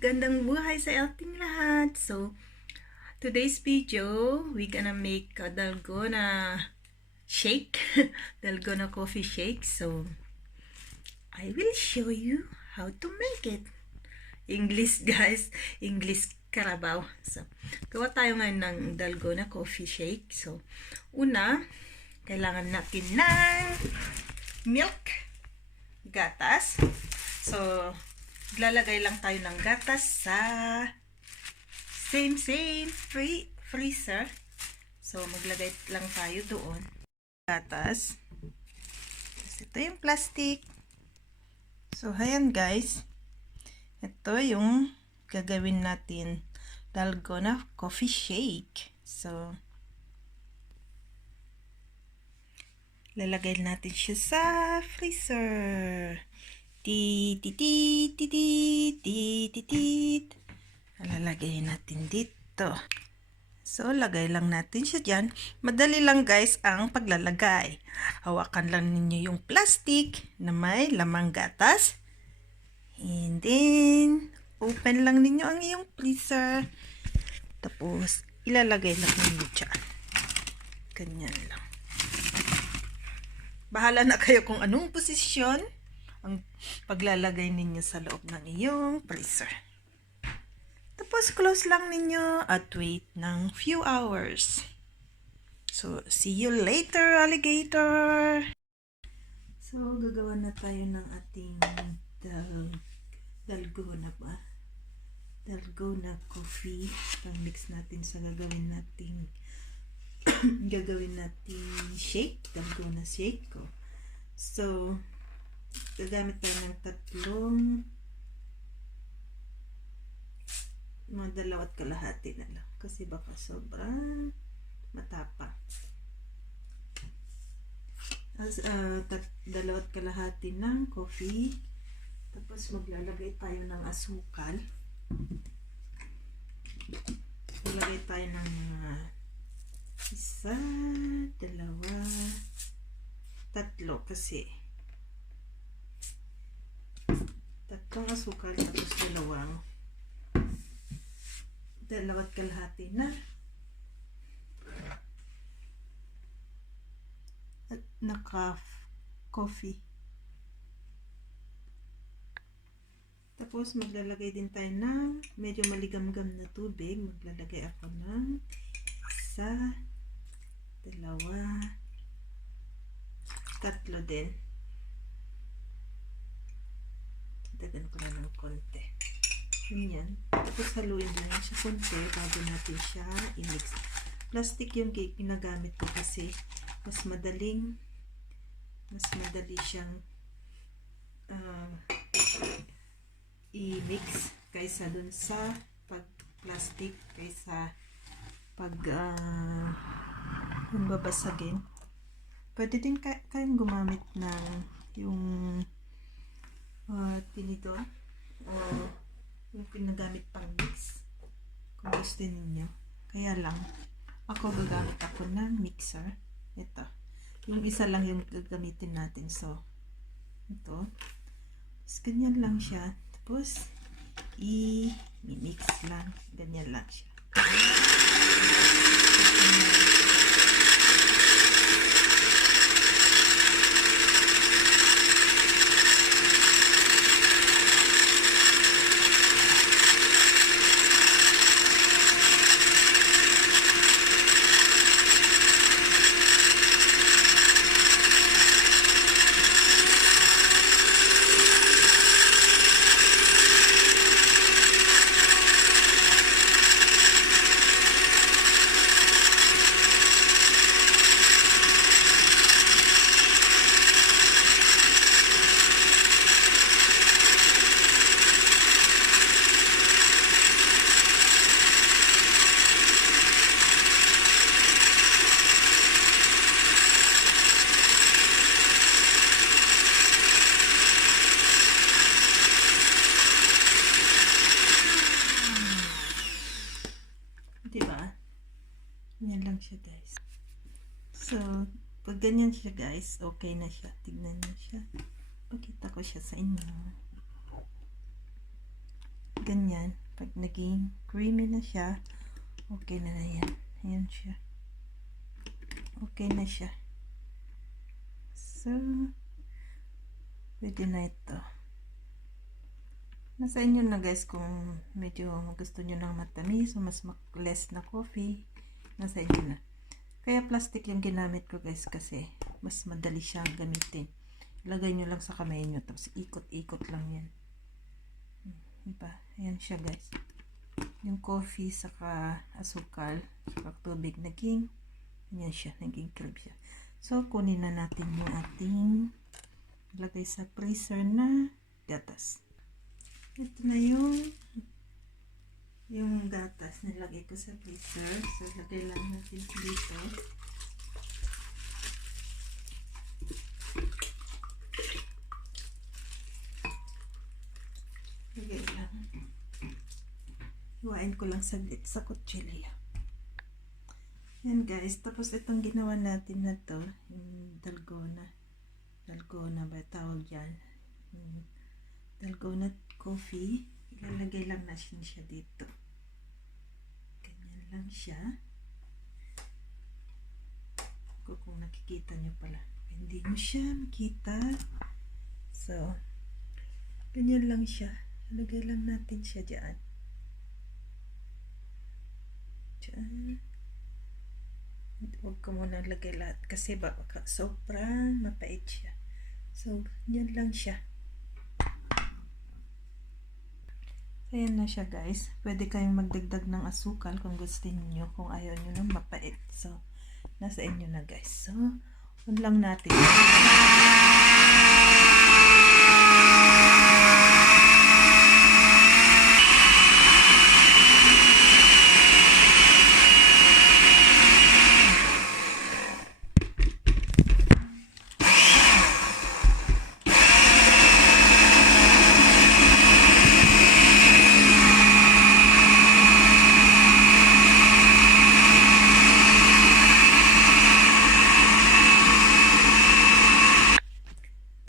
Gandang buhay sa ating lahat. So, today's video, we're gonna make a dalgona shake. Dalgona coffee shake. So, I will show you how to make it. English guys, English Carabao. So, gawa tayo ngayon ng dalgona coffee shake. So, una, kailangan natin ng milk, gatas. So, lalagay lang tayo ng gatas sa same freezer. So, maglagay lang tayo doon. Gatas. Tapos ito yung plastic. So, ayan guys. Ito yung gagawin natin dalgona coffee shake. So, lalagay natin siya sa freezer. Lalagay natin dito. So, lagay lang natin siya dyan. Madali lang guys ang paglalagay. Hawakan lang ninyo yung plastic na may lamang gatas. And then, open lang ninyo ang iyong freezer. Tapos, ilalagay lang ninyo dyan. Ganyan lang. Bahala na kayo kung anong posisyon ang paglalagay ninyo sa loob ng iyong freezer. Tapos, close lang ninyo at wait ng few hours. So, see you later, alligator! So, gagawa na tayo ng ating dalgona ba? Dalgona coffee. Pang-mix natin sa gagawin nating shake. Dalgona shake ko. So, gagamit tayo ng mga 2.5 na lang kasi baka sobrang matapa. 2.5 ng coffee. Tapos maglalagay tayo ng asukal. Lalagay tayo ng 1, 2, 3 kasi 3 asukal tapos 2.5 na at naka-coffee. Tapos maglalagay din tayo ng medyo maligamgam na tubig. Maglalagay ako ng 1, 2, 3 din. Dagan ko na ng konti. Ganyan. Tapos haluin lang siya konti bago natin siya i-mix. Plastic yung ginagamit ko kasi mas madali siyang i-mix kaysa dun sa pag-plastic, kaysa pag babasagin. Pwede din kayong gumamit ng yung tinidor o yung pinagamit pang mix kung gusto ninyo. Kaya lang ako gagamit ako ng mixer. Ito yung isa lang yung gagamitin natin. So ito, tapos ganyan lang siya. Tapos i-mix lang, ganyan lang siya. Diba? Yan lang siya guys. So, pag ganyan siya guys, okay na siya. Tignan niyo siya. Pakita ko siya sa inyo. Ganyan. naging creamy na siya. Okay na yan. Ayan siya. Okay na siya. So, pwede na ito. Nasa inyo na guys kung medyo gusto nyo ng matamis o mas less na coffee. Nasa inyo na. Kaya plastic yung ginamit ko guys kasi mas madali siyang gamitin. Ilagay nyo lang sa kamay nyo tapos ikot-ikot lang yan. Diba? Ayan siya guys. Yung coffee saka asukal saka tubig naging ayan siya. Naging cream siya. So kunin na natin yung ating ilagay sa freezer na gatas. Ito na yung gatas nilagay ko sa freezer. So lagay lang natin dito. Lagay lang. Iwain ko lang saglit sa kutsilyo. Yan guys. Tapos itong ginawa natin na to, yung dalgona. Dalgona ba tawag yan? Dalgona coffee. Ilalagay lang natin siya dito. Ganyan lang siya. Kung nakikita nyo pala. Hindi mo siya makita. So, ganyan lang siya. Ilagay lang natin siya dyan. Dyan. Huwag ko muna lagay lahat kasi baka sobrang mapait siya. So, ganyan lang siya. Ayan na siya guys. Pwede kayong magdagdag ng asukal kung gusto niyo, kung ayaw niyo ng mapait. So, nasa inyo na guys. So, yun lang natin.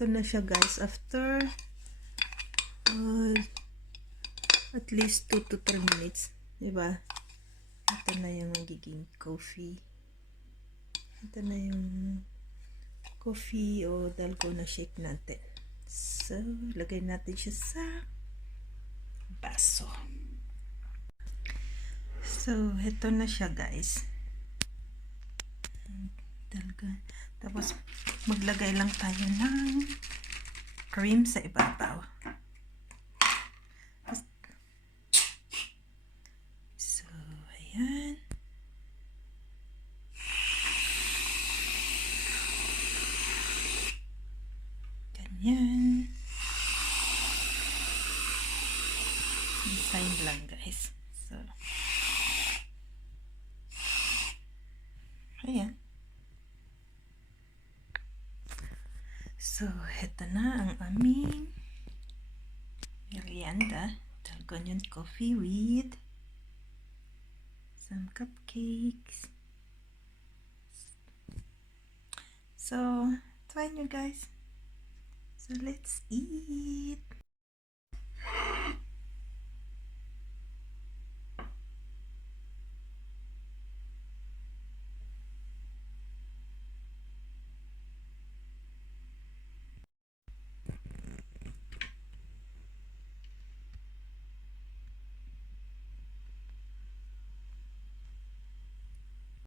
Ito na siya guys after at least 2 to 3 minutes, diba? Ito na yung magiging coffee. Ito na yung coffee o dalgona shake natin. So, lagay natin siya sa baso. So, ito na siya guys. Dalgona. Tapos, maglagay lang tayo ng cream sa ibabaw. So, ayan. Ganyan. Design lang guys. So, ayan. So, ito na ang aming merienda. Dalgona coffee with some cupcakes. So, try nyo guys. So, let's eat.